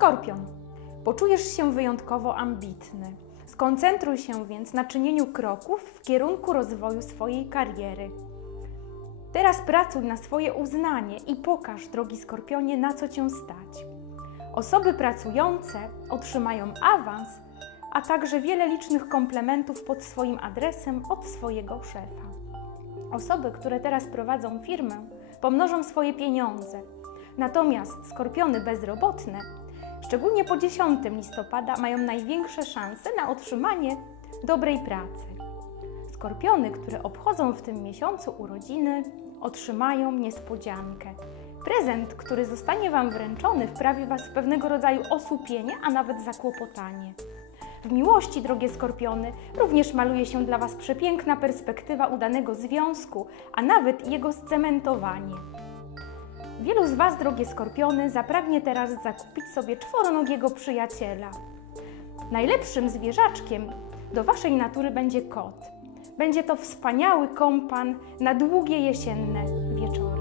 Skorpion. Poczujesz się wyjątkowo ambitny. Skoncentruj się więc na czynieniu kroków w kierunku rozwoju swojej kariery. Teraz pracuj na swoje uznanie i pokaż, drogi Skorpionie, na co cię stać. Osoby pracujące otrzymają awans, a także wiele licznych komplementów pod swoim adresem od swojego szefa. Osoby, które teraz prowadzą firmę, pomnożą swoje pieniądze. Natomiast skorpiony bezrobotne, szczególnie po 10 listopada, mają największe szanse na otrzymanie dobrej pracy. Skorpiony, które obchodzą w tym miesiącu urodziny, otrzymają niespodziankę. Prezent, który zostanie Wam wręczony, wprawi Was w pewnego rodzaju osłupienie, a nawet zakłopotanie. W miłości, drogie skorpiony, również maluje się dla Was przepiękna perspektywa udanego związku, a nawet jego scementowanie. Wielu z Was, drogie skorpiony, zapragnie teraz zakupić sobie czworonogiego przyjaciela. Najlepszym zwierzaczkiem do Waszej natury będzie kot. Będzie to wspaniały kompan na długie jesienne wieczory.